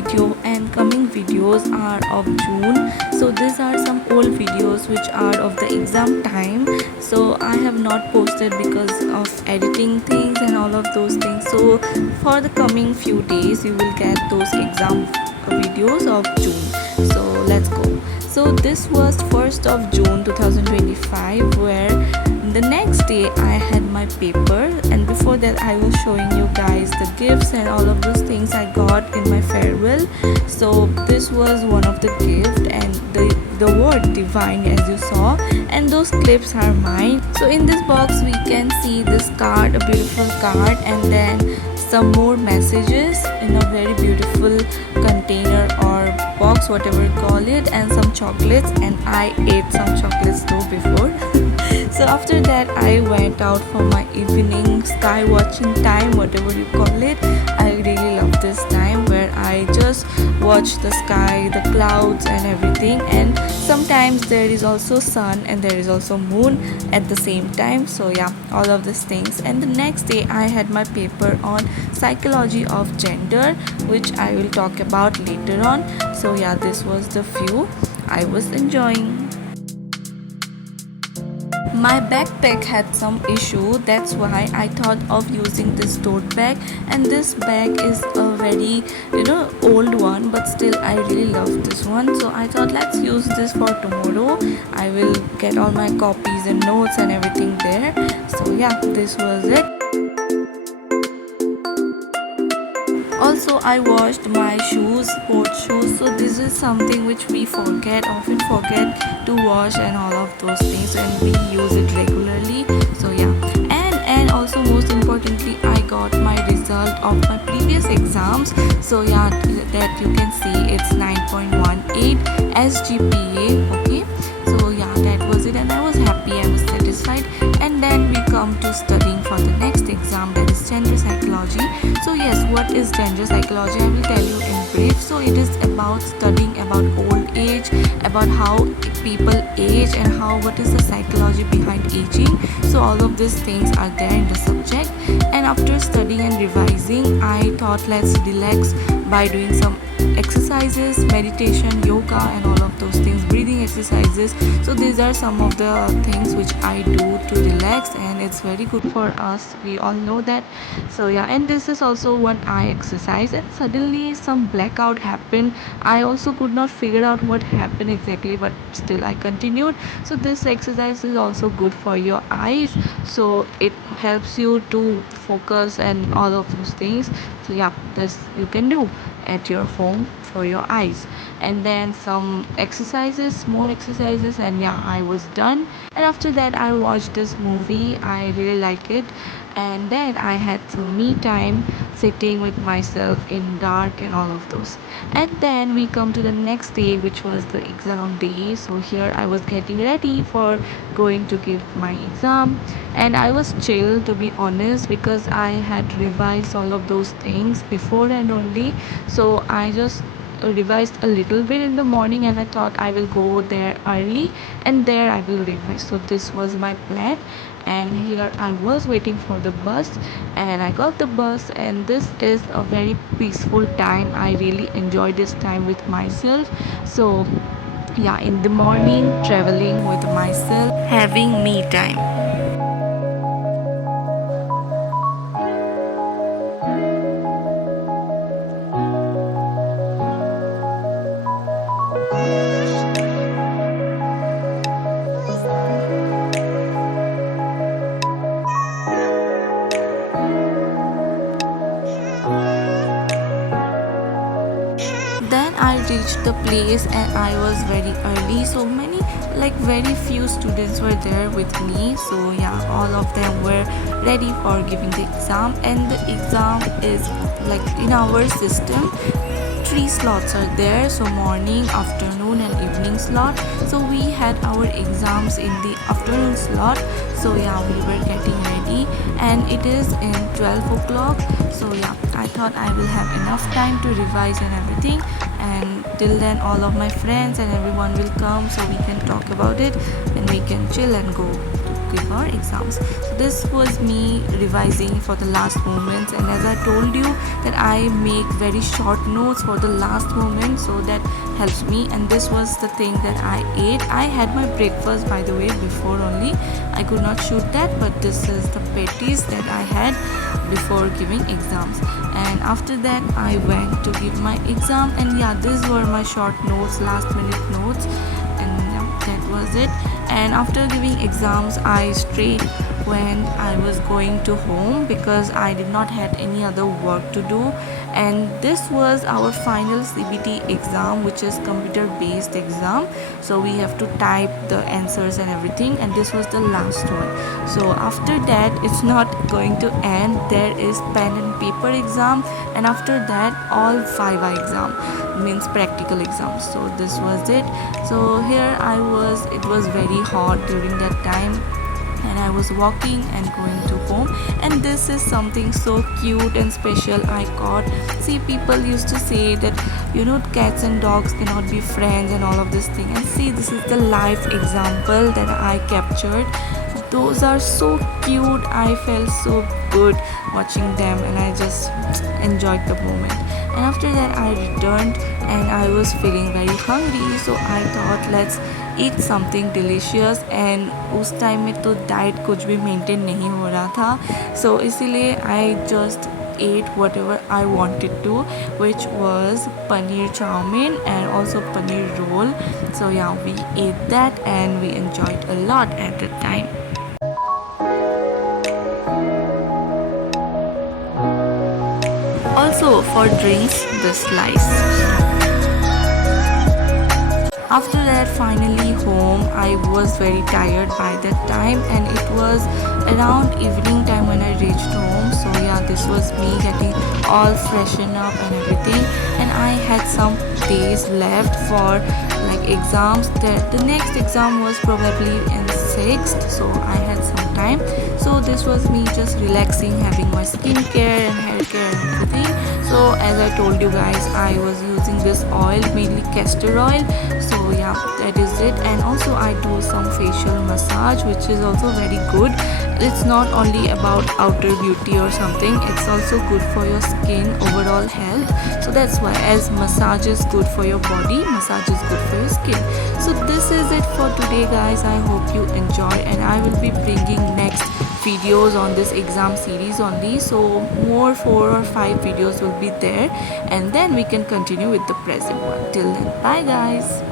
video and coming videos are of June. So these are some old videos which are of the exam time. So I have not posted because of editing things and all of those things. So for the coming few days you will get those exam videos of June. So let's go. So this was 1st of June 2025, where the next day I had my paper, and before that I was showing you guys the gifts and all of those things I got in my farewell. So this was one of the gift, and the word divine, as you saw, and those clips are mine. So in this box we can see this card, a beautiful card, and then some more messages in a very beautiful container or box, whatever you call it, and some chocolates, and I ate some chocolates too before. So after that I went out for my evening sky watching time, whatever you call it. I really love this time where I just watch the sky, the clouds and everything, and sometimes there is also sun and there is also moon at the same time. So yeah, all of these things. And the next day I had my paper on psychology of gender, which I will talk about later on. So yeah, this was the few I was enjoying. My backpack had some issue, that's why I thought of using this tote bag, and this bag is a very old one, but still I really love this one. So I thought let's use this for tomorrow. I will get all my copies and notes and everything there. So yeah, this was it. Also I washed my shoes, sports shoes. So this is something which we often forget to wash and all of those things, and we use it regularly. So yeah, and also most importantly I got my result of my previous exams. So yeah, that you can see it's 9.18 SGPA. Okay, so yeah, that was it, and I was happy, I was satisfied. And then we come to studying for the next exam, that is gender psychology. So yes, what is gender psychology? I will tell you in brief. So it is about studying about old age, about how people age, and what is the psychology behind aging. So all of these things are there in the subject. And after studying and revising, I thought let's relax by doing some exercises, meditation, yoga and all of those things, breathing exercises. So these are some of the things which I do to relax, and it's very good for us, we all know that. So yeah, and this is also one eye exercise, and suddenly some blackout happened. I also could not figure out what happened exactly, but still I continued. So this exercise is also good for your eyes, so it helps you to focus and all of those things. So yeah, this you can do at your home for your eyes. And then some exercises, more exercises, and yeah, I was done. And after that I watched this movie, I really like it. And then I had some me time, sitting with myself in dark and all of those. And then we come to the next day, which was the exam day. So here I was getting ready for going to give my exam, and I was chill, to be honest, because I had revised all of those things before and only. So I just revised a little bit in the morning, and I thought I will go there early and there I will revise. So this was my plan, and here I was waiting for the bus, and I got the bus. And this is a very peaceful time, I really enjoy this time with myself. So yeah, in the morning, traveling with myself, having me time. Then I reached the place and I was very early. So many, like very few students were there with me. So yeah, all of them were ready for giving the exam. And the exam is like in our system, three slots are there. So morning, afternoon and evening slot. So we had our exams in the afternoon slot. So yeah, we were getting ready, and it is in 12 o'clock. So yeah, I thought I will have enough time to revise and everything, and till then all of my friends and everyone will come, so we can talk about it and we can chill and go. give our exams. So this was me revising for the last moments, and as I told you that I make very short notes for the last moment, so that helps me. And this was the thing that I ate. I had my breakfast, by the way, before only. I could not shoot that, but this is the patties that I had before giving exams. And after that I went to give my exam, and yeah, these were my short notes, last minute notes, and yeah, that was it. And after giving exams I straight when I was going to home because I did not had any other work to do. And this was our final CBT exam, which is computer based exam, so we have to type the answers and everything, and this was the last one. So after that it's not going to end, there is pen and paper exam, and after that all 5 exam, means practical exams. So this was it. So here it was very hot during that time, and I was walking and going to home. And this is something so cute and special I caught. See, people used to say that cats and dogs cannot be friends and all of this thing, and see, this is the live example that I captured. Those are so cute. I felt so good watching them, and I just enjoyed the moment. And after that I returned, and I was feeling very hungry, so I thought let's eat something delicious. and उस time में तो diet कुछ भी maintain नहीं हो रहा था, so इसीलिए I just ate whatever I wanted to, which was paneer chow mein and also paneer roll. So yeah, we ate that and we enjoyed a lot at the time. Also for drinks, the slice. After that, finally home. I was very tired by that time, and it was around evening time when I reached home. So yeah, this was me getting all freshened up and everything, and I had some days left for like exams. The next exam was probably in 6th, so I had some time. So this was me just relaxing, having my skincare and hair care and everything. So as I told you guys, I was using this oil, mainly castor oil. So yeah, that is it. And also I do some facial massage, which is also very good. It's not only about outer beauty or something, it's also good for your skin, overall health. So that's why, as massage is good for your body, massage is good for your skin. So this is it for today guys. I hope you enjoy, and I will be bringing next videos on this exam series only. So more 4 or 5 videos will be there, and then we can continue with the present one. Till then, bye guys.